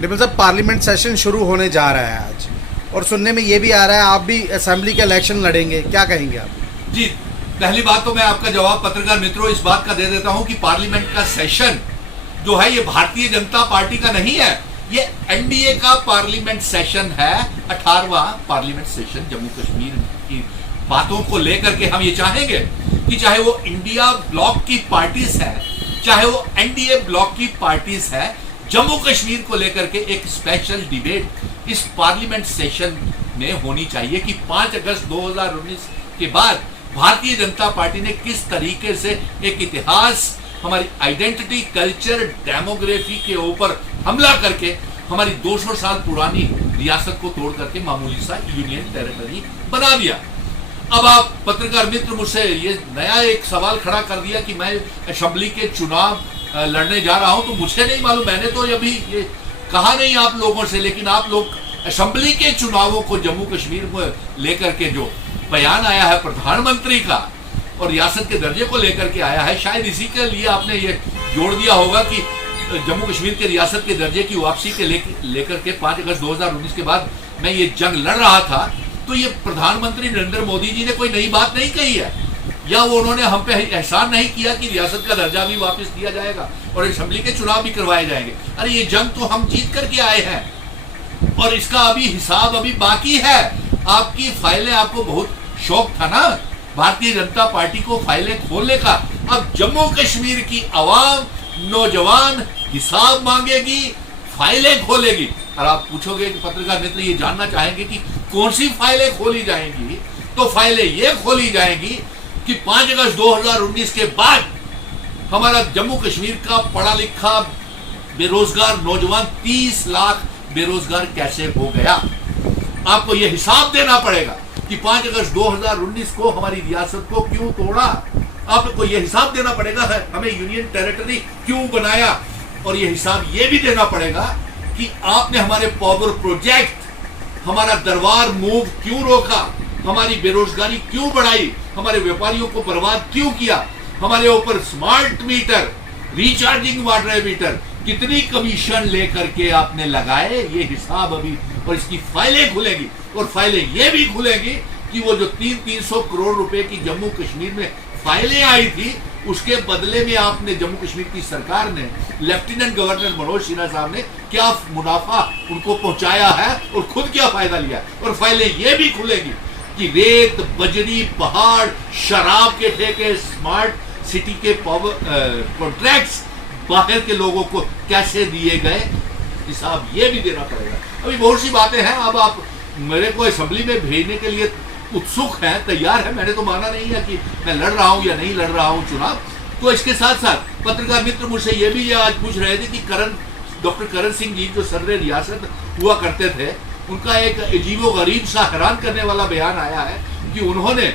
डिम्पल साहब, parliament session शुरू होने जा रहा है आज, और सुनने में ये भी आ रहा है आप भी असेंबली का इलेक्शन लड़ेंगे, क्या कहेंगे आप? जी, पहली बात तो मैं आपका जवाब पत्रकार मित्रों इस बात का दे देता हूं कि पार्लियामेंट का सेशन जो है ये भारतीय जनता पार्टी का नहीं है, ये एनडीए का पार्लियामेंट सेशन है। 18वां पार्लियामेंट सेशन जम्मू कश्मीर की बातों को लेकर के हम ये चाहेंगे कि चाहे वो इंडिया ब्लॉक की पार्टीज है, चाहे वो एनडीए ब्लॉक की पार्टीज है, जम्मू कश्मीर को लेकर के एक स्पेशल डिबेट इस पार्लियामेंट सेशन में होनी चाहिए कि 5 अगस्त 2019 के बाद भारतीय जनता पार्टी ने किस तरीके से एक इतिहास, हमारी आइडेंटिटी, कल्चर, डेमोग्राफी के ऊपर हमला करके हमारी 200 साल पुरानी रियासत को तोड़ करके मामूली सा यूनियन टेरिटरी बना दिया। अब आप पत्रकार मित्र मुझसे ये नया एक सवाल खड़ा कर दिया कि मैं असेंबली के चुनाव लड़ने जा रहा हूं, तो मुझे नहीं मालूम, मैंने तो अभी ये कहा नहीं आप लोगों से, लेकिन आप लोग असेंबली के चुनावों को जम्मू कश्मीर में लेकर के जो बयान आया है प्रधानमंत्री का और रियासत के दर्जे को लेकर के आया है, शायद इसी के लिए आपने ये जोड़ दिया होगा कि जम्मू कश्मीर के रियासत के दर्जे की वापसी के लेकर के 5 अगस्त 2019 के बाद मैं ये जंग लड़ रहा था। तो ये प्रधानमंत्री नरेंद्र मोदी जी ने कोई नई बात नहीं कही है, या वो उन्होंने हम पे एहसान नहीं किया कि रियासत का दर्जा भी वापस दिया जाएगा और असेंबली के चुनाव भी करवाए जाएंगे। अरे ये जंग तो हम जीत करके आए हैं और इसका अभी हिसाब अभी बाकी है। आपकी फाइलें, आपको बहुत शौक था ना भारतीय जनता पार्टी को फाइलें खोलने का, अब जम्मू कश्मीर की आवाम, नौजवान हिसाब मांगेगी, फाइलें खोलेगी। और आप पूछोगे कि पत्रकार मित्र ये जानना चाहेंगे कि कौन सी फाइलें खोली जाएंगी, तो फाइलें ये खोली जाएंगी कि 5 अगस्त 2019 के बाद हमारा जम्मू कश्मीर का पढ़ा लिखा बेरोजगार नौजवान 30 लाख बेरोजगार कैसे हो गया। आपको यह हिसाब देना पड़ेगा कि 5 अगस्त 2019 को हमारी रियासत को क्यों तोड़ा। आपको यह हिसाब देना पड़ेगा हमें यूनियन टेरिटरी क्यों बनाया, और यह हिसाब यह भी देना पड़ेगा कि आपने हमारे पावर प्रोजेक्ट, हमारा दरबार मूव क्यों रोका, हमारी बेरोजगारी क्यों बढ़ाई, हमारे व्यापारियों को बर्बाद क्यों किया, हमारे ऊपर smart meter, recharging water meter, कितनी कमीशन लेकर के आपने लगाए, ये हिसाब अभी, और इसकी फाइलें खुलेगी। और फाइलें ये भी खुलेगी कि वो जो 300 करोड़ रुपए की जम्मू कश्मीर में फाइलें आई थी, उसके बदले में आपने जम्मू कश्मीर की सरकार ने, लेफ्टिनेंट गवर्नर मनोज सिन्हा साहब ने क्या मुनाफा उनको पहुंचाया है और खुद क्या फायदा लिया। और फाइलें ये भी खुलेगी कि रेत, बजरी, पहाड़, शराब के ठेके, स्मार्ट सिटी के पावर कॉन्ट्रैक्ट्स बाहर के लोगों को कैसे दिए गए, हिसाब ये भी देना पड़ेगा। अभी बहुत सी बातें हैं। अब आप मेरे को असेंबली में भेजने के लिए उत्सुक है, तैयार है, मैंने तो माना नहीं है कि मैं लड़ रहा हूं या नहीं लड़ रहा हूं चुनाव। तो इसके साथ साथ पत्रकार मित्र मुझसे ये भी आज पूछ रहे थे कि डॉक्टर करण सिंह जी जो सदर रियासत हुआ करते थे, उनका एक अजीबो गरीब सा हैरान करने वाला बयान आया है कि उन्होंने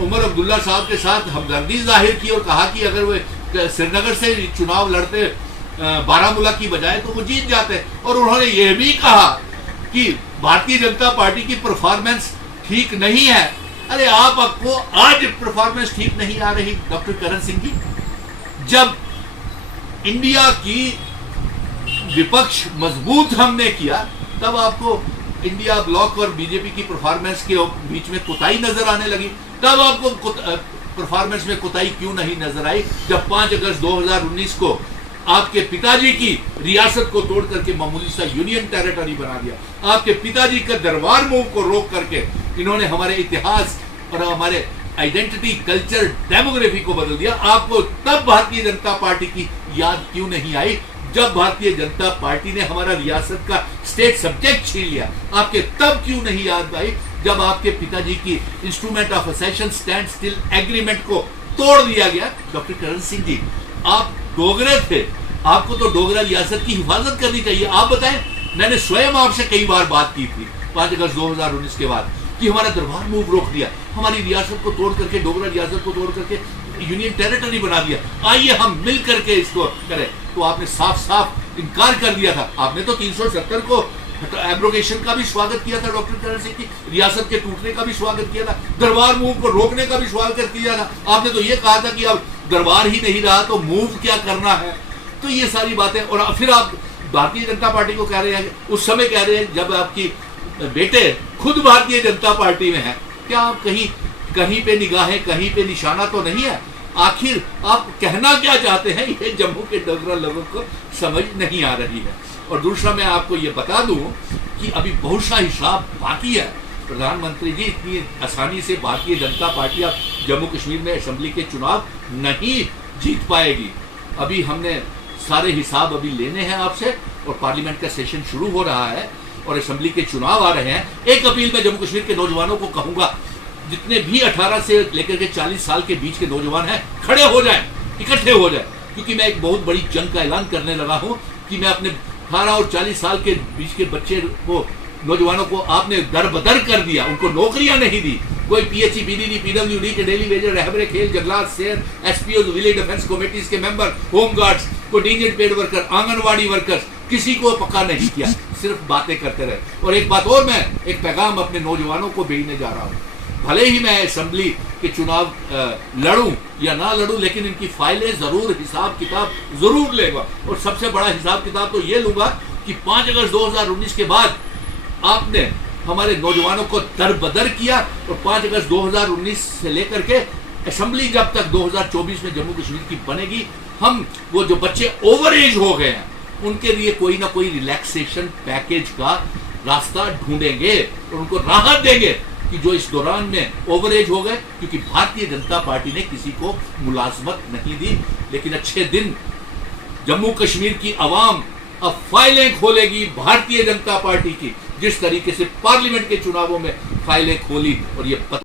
उमर अब्दुल्ला साहब के साथ हमदर्दी जाहिर की और कहा कि अगर वे श्रीनगर से चुनाव लड़ते बारामूला की बजाय तो वो जीत जाते। और उन्होंने ये भी कहा कि भारतीय जनता पार्टी की परफॉर्मेंस ठीक नहीं है। अरे आपको आज परफॉर्मेंस ठीक नहीं आ रही डॉक्टर करण सिंह जी, जब इंडिया की विपक्ष मजबूत हमने किया तब आपको इंडिया ब्लॉक और बीजेपी की परफॉर्मेंस के बीच में कुताई नजर आने लगी। तब आपको परफॉर्मेंस में कुताई क्यों नहीं नजर आई जब 5 अगस्त 2019 को आपके पिताजी की रियासत को तोड़ करके मामूली सा यूनियन टेरिटरी बना दिया। आपके पिताजी के दरबार मूव को रोक करके इन्होंने हमारे इतिहास और हमारे आइडेंटिटी, कल्चर, डेमोग्राफी को बदल दिया। आपको तब भारतीय जनता पार्टी की याद क्यों नहीं आई जब भारतीय जनता पार्टी ने हमारा रियासत का स्टेट सब्जेक्ट छीन लिया। आपके तब क्यों नहीं याद आई जब आपके पिताजी की instrument of accession stand still agreement को तोड़ दिया गया। डॉक्टर करण सिंह जी, आप डोगरे थे, आपको तो डोगरा रियासत की हिफाजत करनी चाहिए। आप बताएं, मैंने स्वयं आपसे कई बार बात की थी 5 अगस्त 2019 के बाद कि हमारा दरबार मूव रोक दिया, हमारी रियासत को तोड़ करके, डोगरा रियासत को तोड़ करके यूनियन टेरिटरी बना दिया, आइए हम मिल करके इसको करें। तो आपने साफ साफ इनकार कर दिया था। आपने तो 370 को एब्रोगेशन का भी स्वागत किया था, डॉक्टर करण सिंह की रियासत के टूटने का भी स्वागत किया था, दरबार मूव को रोकने का भी स्वागत किया था। आपने तो ये कहा था कि अब दरबार ही नहीं रहा तो मूव क्या करना है। तो ये सारी बातें, और फिर आप भारतीय जनता पार्टी को कह रहे हैं, उस समय कह रहे हैं जब आपकी बेटे खुद भारतीय जनता पार्टी में है। क्या आप कहीं पे निगाहें, कहीं पे निशाना तो नहीं है? आखिर आप कहना क्या चाहते हैं, ये जम्मू के डोगरा लोगों को समझ नहीं आ रही है। और दूसरा मैं आपको ये बता दूं कि अभी बहुत सा हिसाब बाकी है। प्रधानमंत्री जी, इतनी आसानी से भारतीय जनता पार्टी अब जम्मू कश्मीर में असेंबली के चुनाव नहीं जीत पाएगी। अभी हमने सारे हिसाब अभी लेने हैं आपसे, और पार्लियामेंट का सेशन शुरू हो रहा है और असेंबली के चुनाव आ रहे हैं। एक अपील मैं जम्मू कश्मीर के नौजवानों को कहूंगा, जितने भी 18 से लेकर के 40 साल के बीच के नौजवान हैं, खड़े हो जाएं, इकट्ठे हो जाएं, क्योंकि मैं एक बहुत बड़ी जंग का ऐलान करने लगा हूं कि मैं अपने 18 और 40 साल के बीच के बच्चे को, नौजवानों को आपने दरबदर कर दिया, उनको नौकरियां नहीं दी। कोई पीएचई, बीडीडी, पीडब्ल्यूडी के डेली वेजर, रहबरे खेल, जंगलात, शेर, एसपीओ, विलेज डिफेंस कमेटीज के member, home guards, contingent paid worker, anganwadi workers, किसी को पक्का नहीं किया, सिर्फ बातें करते रहे। और एक बात और, मैं एक पैगाम अपने नौजवानों को भेजने जा रहा हूँ। भले ही मैं असेंबली के चुनाव लड़ूं या ना लड़ूं, लेकिन इनकी फाइलें जरूर, हिसाब किताब जरूर लेगा। और सबसे बड़ा हिसाब किताब तो ये लूंगा कि 5 अगस्त 2019 के बाद आपने हमारे नौजवानों को दरबदर किया, और 5 अगस्त 2019 से लेकर के असेंबली जब तक 2024 में जम्मू कश्मीर की बनेगी, हम वो जो बच्चे ओवर एज हो गए हैं उनके लिए कोई ना कोई रिलैक्सेशन पैकेज का रास्ता ढूंढेंगे और उनको राहत देंगे कि जो इस दौरान में ओवर एज हो गए, क्योंकि भारतीय जनता पार्टी ने किसी को मुलाजमत नहीं दी। लेकिन अच्छे दिन, जम्मू कश्मीर की आवाम अब फाइलें खोलेगी भारतीय जनता पार्टी की, जिस तरीके से पार्लियामेंट के चुनावों में फाइलें खोली। और ये